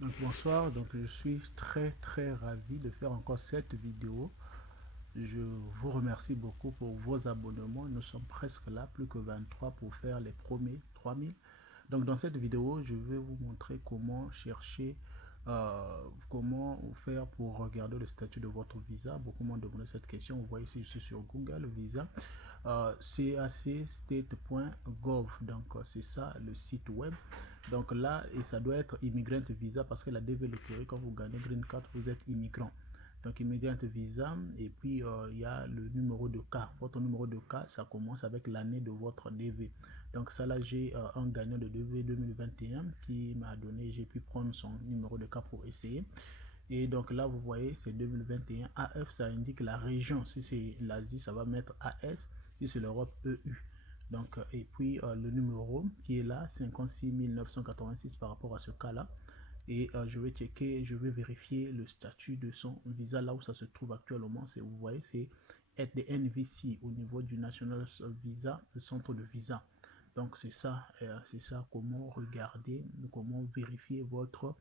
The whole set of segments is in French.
Donc bonsoir, donc je suis très ravi de faire encore cette vidéo. Je vous remercie beaucoup pour vos abonnements. Nous sommes presque là, plus que 23 pour faire les premiers 3000. Donc dans cette vidéo, je vais vous montrer comment chercher, comment faire pour regarder le statut de votre visa. Beaucoup m'ont demandé cette question. Vous voyez ici, je suis sur Google Visa. cacstate.gov, donc c'est ça le site web. Donc là, et ça doit être immigrant visa parce que la DV Lottery, quand vous gagnez Green Card, vous êtes immigrant. Donc immigrant visa, et puis il y a le numéro de cas. Votre numéro de cas, ça commence avec l'année de votre DV. Donc ça là, j'ai un gagnant de DV 2021 qui m'a donné, j'ai pu prendre son numéro de cas pour essayer. Et donc là, vous voyez, c'est 2021. AF, ça indique la région. Si c'est l'Asie, ça va mettre AS. Si c'est l'Europe, EU. Donc, et puis le numéro qui est là, 56 986 par rapport à ce cas-là. Et je vais checker, je vais vérifier le statut de son visa là où ça se trouve actuellement. C'est, vous voyez, c'est NVC au niveau du National Visa, le centre de visa. Donc c'est ça, comment regarder, comment vérifier votre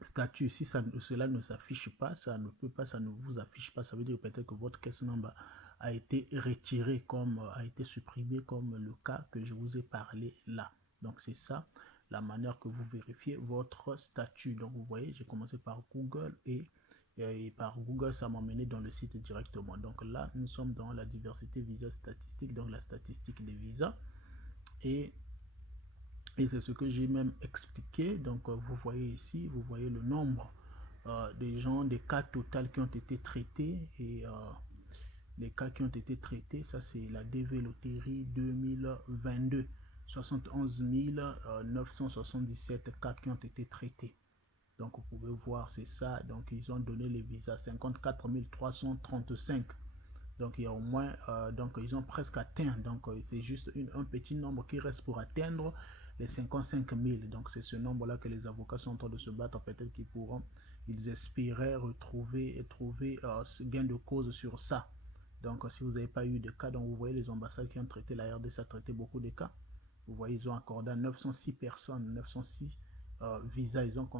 statut. Si cela ne s'affiche pas, ça ne peut pas, ça ne vous affiche pas, ça veut dire peut-être que votre caisse number a été retiré, comme a été supprimé, comme le cas que je vous ai parlé là. Donc c'est ça la manière que vous vérifiez votre statut. Donc vous voyez, j'ai commencé par Google et par Google, ça m'a mené dans le site directement. Donc là, nous sommes dans la diversité visa statistique, donc la statistique des visas. Et c'est ce que j'ai même expliqué. Donc vous voyez ici, vous voyez le nombre des gens, des cas total qui ont été traités. Et les cas qui ont été traités, ça c'est la DV Loterie 2022. 71 977 cas qui ont été traités. Donc vous pouvez voir, c'est ça. Donc ils ont donné les visas 54 335. Donc il y a au moins, donc ils ont presque atteint. Donc c'est juste un petit nombre qui reste pour atteindre les 55 000. Donc c'est ce nombre-là que les avocats sont en train de se battre. Peut-être qu'ils pourront, ils espéraient retrouver et trouver ce gain de cause sur ça. Donc si vous n'avez pas eu de cas, donc vous voyez les ambassades qui ont traité, la RDC a traité beaucoup de cas. Vous voyez, ils ont accordé à 906 personnes, 906 visas. Donc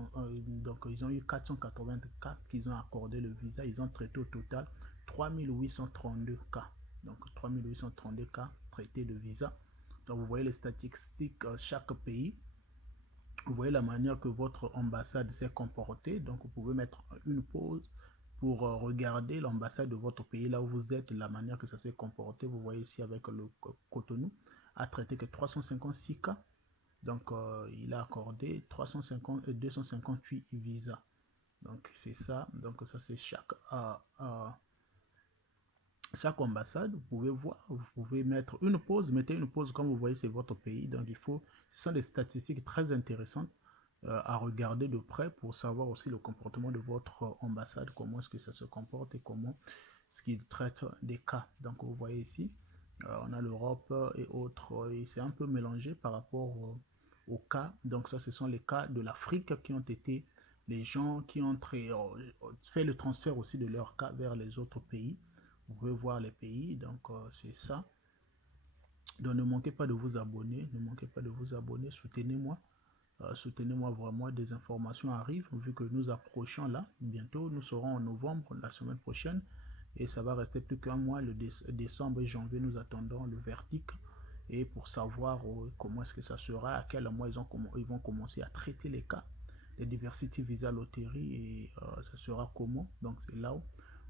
ils ont eu 484 qu'ils ont accordé le visa. Ils ont traité au total 3832 cas. Donc 3832 cas traités de visa. Donc vous voyez les statistiques chaque pays. Vous voyez la manière que votre ambassade s'est comportée. Donc vous pouvez mettre une pause pour regarder l'ambassade de votre pays, là où vous êtes, la manière que ça s'est comporté. Vous voyez ici avec le Cotonou, a traité que 356 cas. Donc il a accordé 350 et 258 visas. Donc c'est ça. Donc ça c'est chaque ambassade. Vous pouvez voir, vous pouvez mettre une pause, mettez une pause, comme vous voyez, c'est votre pays. Donc il faut, ce sont des statistiques très intéressantes à regarder de près pour savoir aussi le comportement de votre ambassade, comment est-ce que ça se comporte et comment ce qu'il traite des cas. Donc vous voyez ici, on a l'Europe et autres, et c'est un peu mélangé par rapport aux cas. Donc ça, ce sont les cas de l'Afrique qui ont été les gens qui ont fait le transfert aussi de leur cas vers les autres pays. Vous pouvez voir les pays, donc c'est ça. Donc ne manquez pas de vous abonner, ne manquez pas de vous abonner, soutenez-moi. Soutenez-moi vraiment, des informations arrivent, vu que nous approchons là, bientôt, nous serons en novembre, la semaine prochaine, et ça va rester plus qu'un mois, le décembre et janvier, nous attendons le verdict, et pour savoir comment est-ce que ça sera, à quel mois ils vont commencer à traiter les cas, les diversity visa loterie, et ça sera comment, donc c'est là où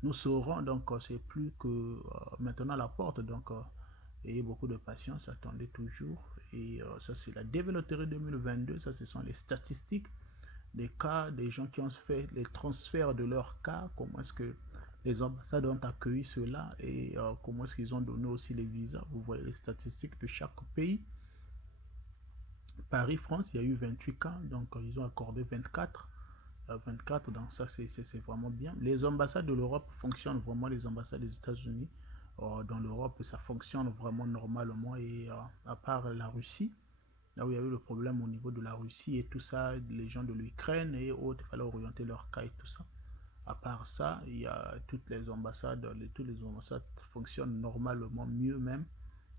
nous saurons, donc c'est plus que maintenant la porte, donc ayez beaucoup de patience, attendez toujours. Et ça, c'est la développerie 2022. Ça, ce sont les statistiques des cas, des gens qui ont fait les transferts de leurs cas. Comment est-ce que les ambassades ont accueilli cela et comment est-ce qu'ils ont donné aussi les visas. Vous voyez les statistiques de chaque pays. Paris, France, il y a eu 28 cas. Donc, ils ont accordé 24. 24, donc ça c'est vraiment bien. Les ambassades de l'Europe fonctionnent vraiment, les ambassades des États-Unis dans l'Europe, ça fonctionne vraiment normalement, et à part la Russie, là où il y a eu le problème au niveau de la Russie et tout ça, les gens de l'Ukraine et autres, il fallait orienter leur cas et tout ça. À part ça, il y a toutes les ambassades, toutes les ambassades fonctionnent normalement, mieux même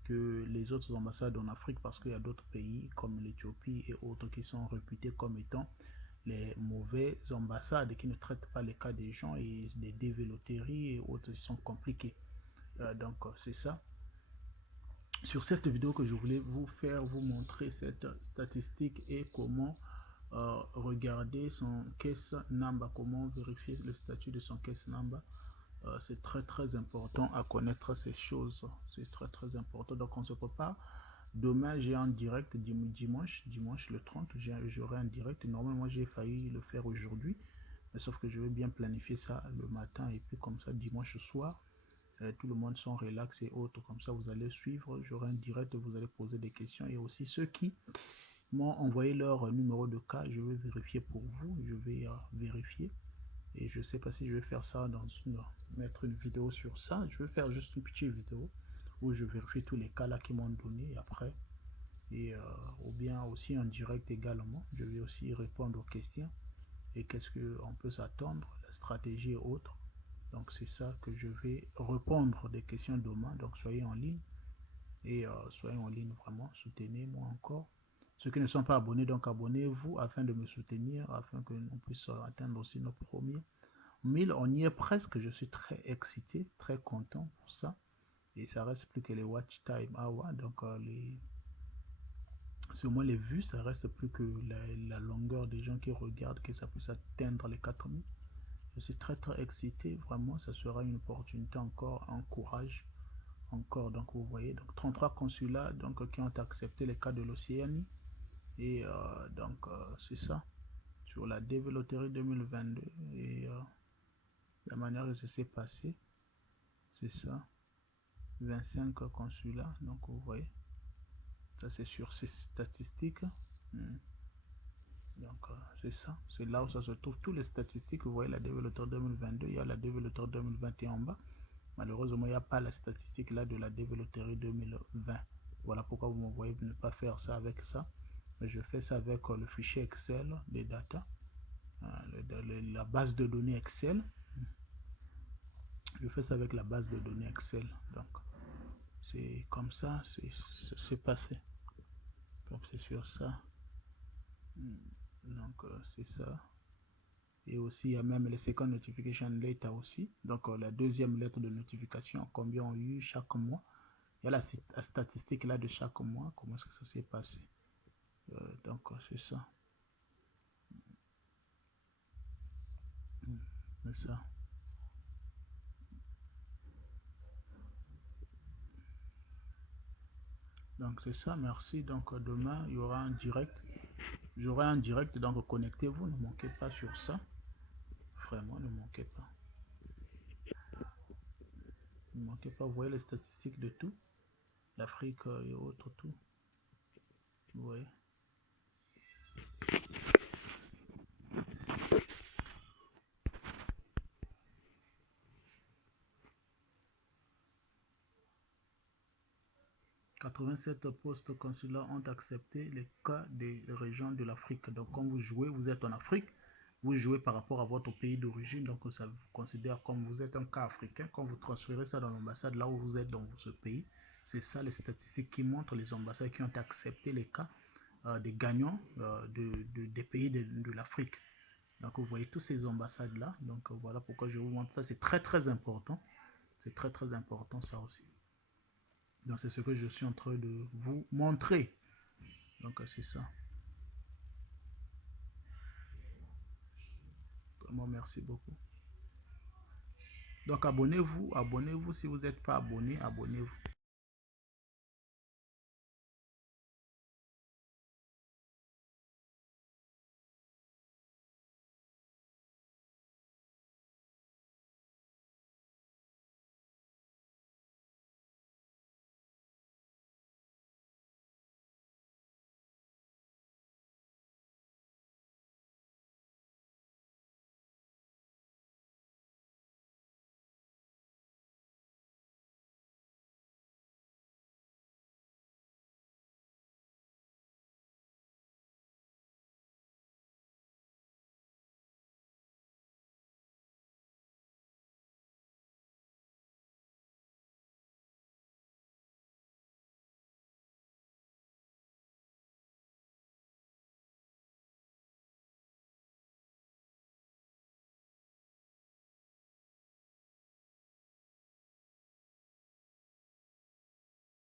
que les autres ambassades en Afrique, parce qu'il y a d'autres pays comme l'Éthiopie et autres qui sont réputés comme étant les mauvaises ambassades qui ne traitent pas les cas des gens et les dévéloteries et autres sont compliqués. Donc c'est ça. Sur cette vidéo que je voulais vous montrer cette statistique et comment regarder son caisse number, comment vérifier le statut de son caisse number. C'est très important à connaître ces choses. C'est très important. Donc on se prépare. Demain j'ai un direct, dimanche le 30, j'aurai un direct. Normalement j'ai failli le faire aujourd'hui, mais sauf que je vais bien planifier ça le matin et puis comme ça dimanche soir, tout le monde sont relax et autres. Comme ça vous allez suivre, j'aurai un direct, vous allez poser des questions et aussi ceux qui m'ont envoyé leur numéro de cas, je vais vérifier pour vous, je vais vérifier. Et je sais pas si je vais faire ça mettre une vidéo sur ça. Je vais faire juste une petite vidéo où je vérifie tous les cas là qui m'ont donné après. Et ou bien aussi en direct également. Je vais aussi répondre aux questions. Et qu'est-ce qu'on peut s'attendre, la stratégie et autres. Donc c'est ça que je vais répondre des questions demain. Donc soyez en ligne. Et soyez en ligne vraiment. Soutenez-moi encore. Ceux qui ne sont pas abonnés, donc abonnez-vous afin de me soutenir, afin que nous puissions atteindre aussi nos premiers 1000. On y est presque. Je suis très excité, très content pour ça. Et ça reste plus que les watch time hour. Donc sûrement les vues, ça reste plus que la longueur des gens qui regardent, que ça puisse atteindre les 4000. Je suis très excité. Vraiment, ça sera une opportunité encore, un courage encore. Donc vous voyez, donc 33 consulats donc, qui ont accepté les cas de l'Océanie. Et donc c'est ça sur la dévéloterie 2022 et la manière que ça s'est passé, c'est ça. 25 consulats, donc vous voyez, ça c'est sur ces statistiques. Donc c'est ça, c'est là où ça se trouve, toutes les statistiques. Vous voyez la dévéloterie 2022, il y a la dévéloterie 2021 en bas. Malheureusement il n'y a pas la statistique là de la dévéloterie 2020. Voilà pourquoi vous me voyez ne pas faire ça avec ça. Je fais ça avec le fichier Excel, les data, la base de données Excel. Je fais ça avec la base de données Excel. Donc, c'est comme ça, c'est passé. Donc, c'est sur ça. Donc, c'est ça. Et aussi, il y a même les second notification letter aussi. Donc, la deuxième lettre de notification, combien on a eu chaque mois. Il y a la statistique là de chaque mois, comment est-ce que ça s'est passé. Donc, c'est ça. C'est ça. Donc c'est ça, merci. Donc demain il y aura un direct. J'aurai un direct, donc connectez-vous, ne manquez pas sur ça. Vraiment, ne manquez pas. Ne manquez pas, vous voyez les statistiques de tout. L'Afrique et autres, tout. Vous voyez. « 87 postes consulats ont accepté les cas des régions de l'Afrique. » Donc quand vous jouez, vous êtes en Afrique, vous jouez par rapport à votre pays d'origine, donc ça vous considère comme vous êtes un cas africain. Quand vous transférez ça dans l'ambassade, là où vous êtes dans ce pays, c'est ça les statistiques qui montrent les ambassades qui ont accepté les cas des gagnants des pays de l'Afrique. Donc vous voyez toutes ces ambassades là. Donc voilà pourquoi je vous montre ça. C'est très important. C'est très important ça aussi. Donc c'est ce que je suis en train de vous montrer. Donc c'est ça. Vraiment merci beaucoup. Donc abonnez-vous si vous n'êtes pas abonné, abonnez-vous.